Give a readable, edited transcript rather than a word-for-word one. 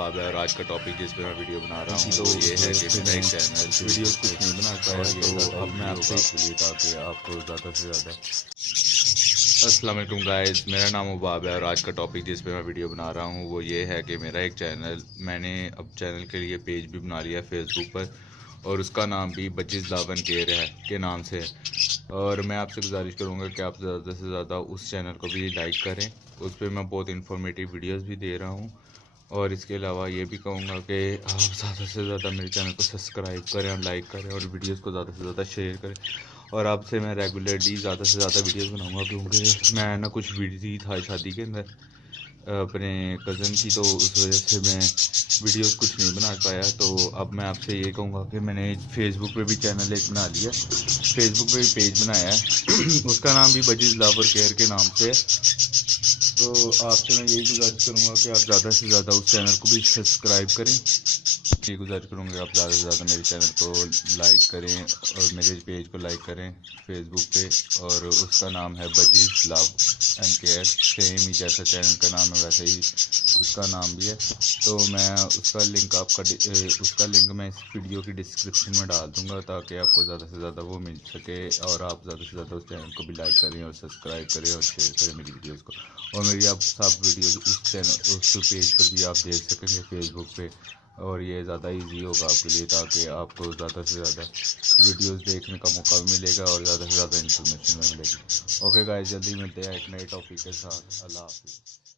मुबाब है और आज का टॉपिक जिस पे मैं वीडियो बना रहा हूँ वो ये है कि मेरा एक चैनल वीडियोस कुछ नहीं बना पाया, तो अब मैं आपसे आपके लिए ताकि आपको ज़्यादा से ज़्यादा अस्सलाम वालेकुम गाइस, मेरा नाम मुबाब है और आज का टॉपिक जिस पे मैं वीडियो बना रहा हूँ वो ये है कि मेरा एक चैनल मैंने अब चैनल के लिए पेज भी बना लिया है फेसबुक पर और उसका नाम भी बजिज़ लावन केयर है के नाम से है। और मैं आपसे गुजारिश करूँगा कि आप ज़्यादा से ज़्यादा उस चैनल को भी लाइक करें। उस पर मैं बहुत इन्फॉर्मेटिव वीडियोस भी दे रहा हूँ और इसके अलावा ये भी कहूँगा कि आप ज़्यादा से ज़्यादा मेरे चैनल को सब्सक्राइब करें और लाइक करें और वीडियोस को ज़्यादा से ज़्यादा शेयर करें। और आपसे मैं रेगुलरली ज़्यादा से ज़्यादा वीडियोस बनाऊँगा क्योंकि मैं ना कुछ बिजी था शादी के अंदर अपने कज़न की, तो उस वजह से मैं वीडियोस कुछ नहीं बना पाया। तो अब मैं आपसे ये कहूँगा कि मैंने फेसबुक पे भी चैनल एक बना लिया, फेसबुक पे भी पेज बनाया है उसका नाम भी बजिज़ लावन केयर के नाम से है। तो आपसे मैं यही गुजारिश करूँगा कि आप ज़्यादा से ज़्यादा उस चैनल को भी सब्सक्राइब करें। ये गुजारिश करूँगा आप ज़्यादा से ज़्यादा मेरे चैनल को लाइक करें और मेरे पेज को लाइक करें फेसबुक पे, और उसका नाम है बजिज़ लव एंड केयर, सेम ही जैसा चैनल का नाम है वैसे ही उसका नाम भी है। तो मैं उसका लिंक मैं इस वीडियो की डिस्क्रिप्शन में डाल दूँगा ताकि आपको ज़्यादा से ज़्यादा वो मिल सके और आप ज़्यादा से ज़्यादा उस चैनल को भी लाइक करें और सब्सक्राइब करें और शेयर करें मेरी वीडियोज़ को। और मेरी आप सब वीडियोज़ उस पेज पर भी आप देख सकेंगे फेसबुक पे, और ये ज़्यादा इजी होगा आपके लिए ताकि आपको ज़्यादा से ज़्यादा वीडियोस देखने का मौका भी मिलेगा और ज़्यादा से ज़्यादा इन्फॉर्मेशन भी मिलेगी। ओके गाइस, जल्दी मिलते हैं एक नए टॉपिक के साथ। अल्लाह हाफिज़।